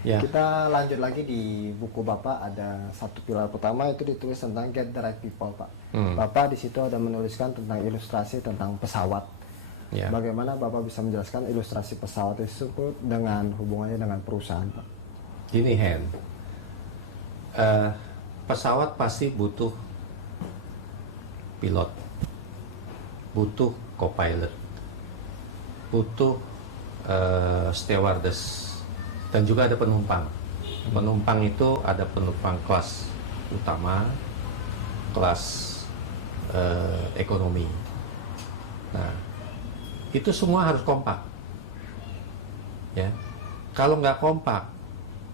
Ya. Kita lanjut lagi di buku Bapak, ada satu pilar pertama itu ditulis tentang get the right people, Pak. Hmm. Bapak di situ ada menuliskan tentang ilustrasi tentang pesawat. Ya. Bagaimana Bapak bisa menjelaskan ilustrasi pesawat tersebut dengan hubungannya dengan perusahaan, Pak? Gini, Hen. Eh, pesawat pasti butuh pilot, butuh co-pilot, butuh stewardess, dan juga ada penumpang. Penumpang itu ada penumpang kelas utama, kelas ekonomi. Nah, itu semua harus kompak. Ya, kalau nggak kompak,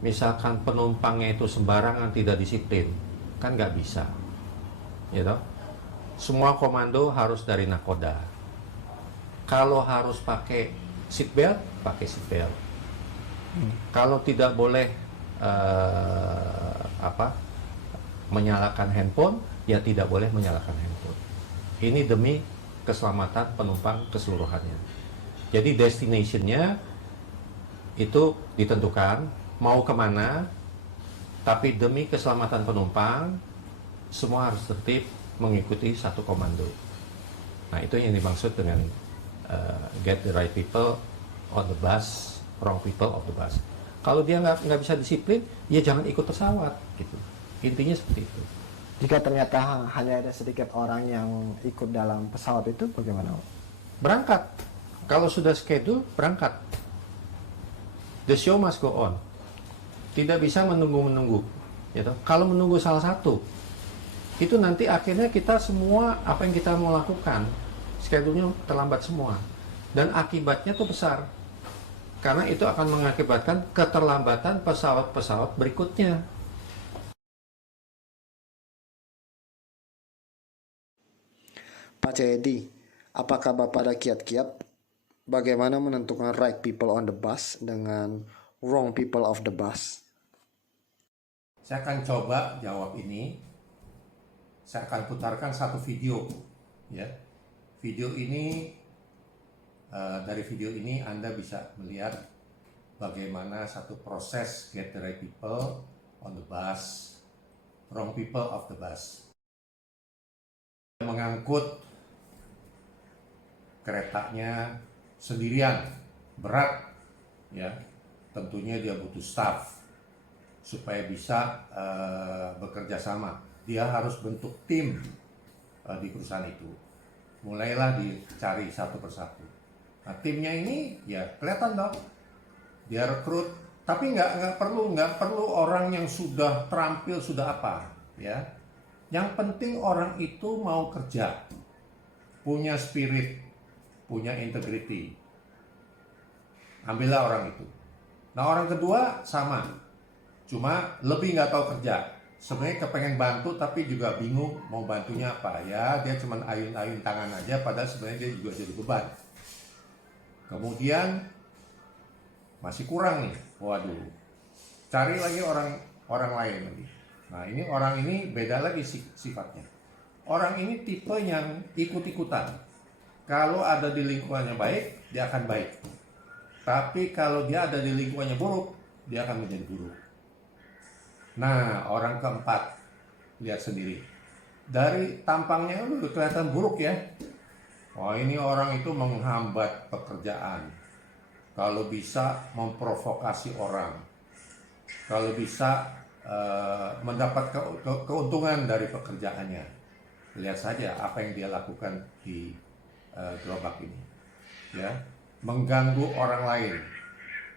misalkan penumpangnya itu sembarangan, tidak disiplin, kan nggak bisa. Ya toh? Semua komando harus dari nakoda. Kalau harus pakai seatbelt, pakai seatbelt. Kalau tidak boleh apa, menyalakan handphone, ya tidak boleh menyalakan handphone. Ini demi keselamatan penumpang keseluruhannya. Jadi destinationnya itu ditentukan mau kemana, tapi demi keselamatan penumpang semua harus tertib mengikuti satu komando. Nah, itu yang dimaksud dengan get the right people on the bus, wrong people of the bus. Kalau dia nggak bisa disiplin, ya jangan ikut pesawat gitu. Intinya seperti itu. Jika ternyata hanya ada sedikit orang yang ikut dalam pesawat itu, bagaimana, Pak? Berangkat. Kalau sudah schedule, berangkat. The show must go on. Tidak bisa menunggu-menunggu. Gitu. Kalau menunggu salah satu, itu nanti akhirnya kita semua apa yang kita mau lakukan, schedule-nya terlambat semua. Dan akibatnya tuh besar. Karena itu akan mengakibatkan keterlambatan pesawat-pesawat berikutnya. Pak Jayadi, apakah Bapak ada kiat-kiat bagaimana menentukan right people on the bus dengan wrong people of the bus? Saya akan coba jawab ini. Saya akan putarkan satu video, ya. Video ini dari video ini Anda bisa melihat bagaimana satu proses get the right people on the bus, wrong people of the bus. Mengangkut keretanya sendirian, berat, ya. Tentunya dia butuh staff supaya bisa bekerja sama. Dia harus bentuk tim di perusahaan itu. Mulailah dicari satu persatu. Nah, timnya ini ya kelihatan dong. Dia rekrut, tapi nggak perlu orang yang sudah terampil sudah apa, ya. Yang penting orang itu mau kerja, punya spirit, punya integrity. Ambillah orang itu. Nah, orang kedua sama, cuma lebih nggak tahu kerja. Sebenarnya kepengen bantu tapi juga bingung mau bantunya apa, ya. Dia cuma ayun-ayun tangan aja, padahal sebenarnya dia juga jadi beban. Kemudian masih kurang nih, waduh, cari lagi orang lain lagi. Nah, ini orang ini beda lagi sifatnya. Orang ini tipe yang ikut-ikutan. Kalau ada di lingkungannya baik, dia akan baik. Tapi kalau dia ada di lingkungannya buruk, dia akan menjadi buruk. Nah, orang keempat, lihat sendiri. Dari tampangnya udah kelihatan buruk ya. Oh, ini orang itu menghambat pekerjaan. Kalau bisa memprovokasi orang. Kalau bisa mendapat keuntungan dari pekerjaannya. Lihat saja apa yang dia lakukan di gerobak ini. Ya, mengganggu orang lain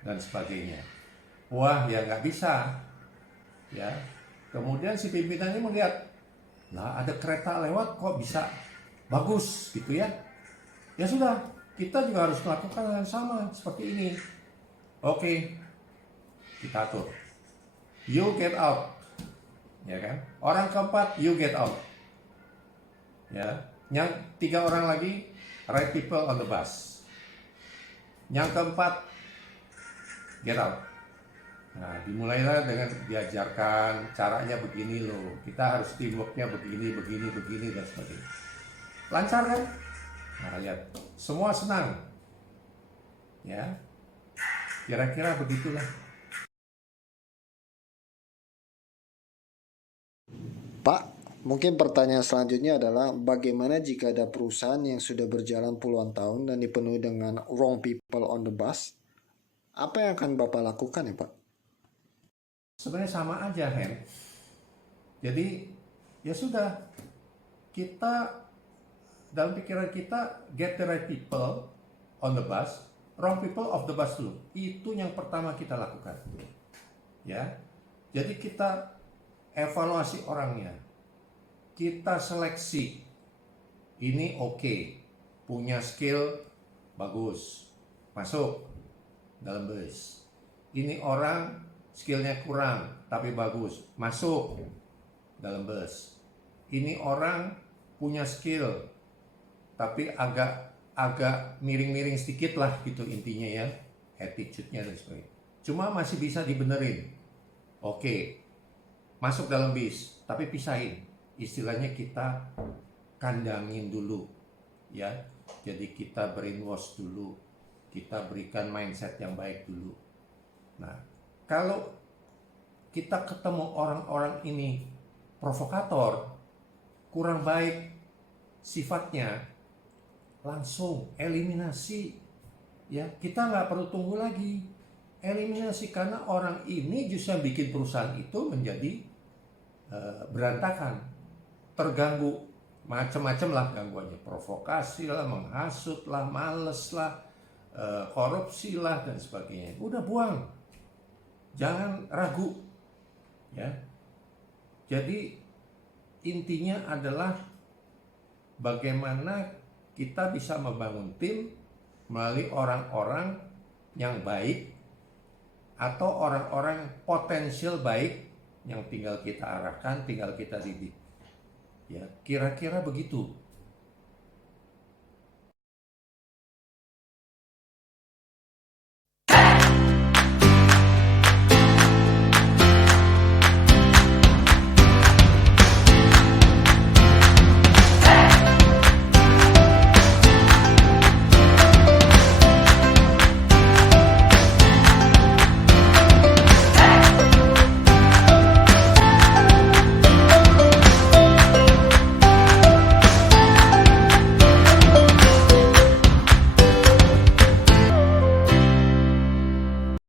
dan sebagainya. Wah, ya nggak bisa. Ya, kemudian si pimpinan ini melihat, nah ada kereta lewat kok bisa bagus gitu ya. Ya sudah, kita juga harus melakukan hal yang sama seperti ini. Oke, kita atur. You get out, ya kan? Orang keempat, you get out. Ya, yang 3 orang lagi, right people on the bus. Yang keempat, get out. Nah, dimulailah dengan diajarkan caranya begini loh. Kita harus teamworknya begini, dan sebagainya. Lancar kan? Nah, lihat, semua senang. Ya, kira-kira begitulah. Pak, mungkin pertanyaan selanjutnya adalah bagaimana jika ada perusahaan yang sudah berjalan puluhan tahun dan dipenuhi dengan wrong people on the bus? Apa yang akan Bapak lakukan ya Pak? Sebenarnya sama aja, Hen. Jadi ya sudah, kita dalam pikiran kita get the right people on the bus, wrong people off the bus dulu. Itu yang pertama kita lakukan. Ya. Jadi kita evaluasi orangnya. Kita seleksi. Ini oke, punya skill bagus, masuk dalam bus. Ini orang skillnya kurang tapi bagus, masuk dalam bus. Ini orang punya skill tapi agak miring-miring sedikit lah gitu intinya ya, attitude-nya dan sebagainya. Cuma masih bisa dibenerin. Oke, masuk dalam bis, tapi pisahin. Istilahnya kita kandangin dulu, ya. Jadi kita brainwash dulu, kita berikan mindset yang baik dulu. Nah, kalau kita ketemu orang-orang ini provokator, kurang baik sifatnya, langsung eliminasi. Ya, kita nggak perlu tunggu lagi. Eliminasi, karena orang ini justru yang bikin perusahaan itu menjadi berantakan, terganggu, macam-macam lah gangguannya, provokasi lah, menghasut lah, males lah, korupsi lah dan sebagainya. Udah buang, jangan ragu, ya. Jadi intinya adalah bagaimana kita bisa membangun tim melalui orang-orang yang baik atau orang-orang potensial baik yang tinggal kita arahkan, tinggal kita didik. Ya, kira-kira begitu.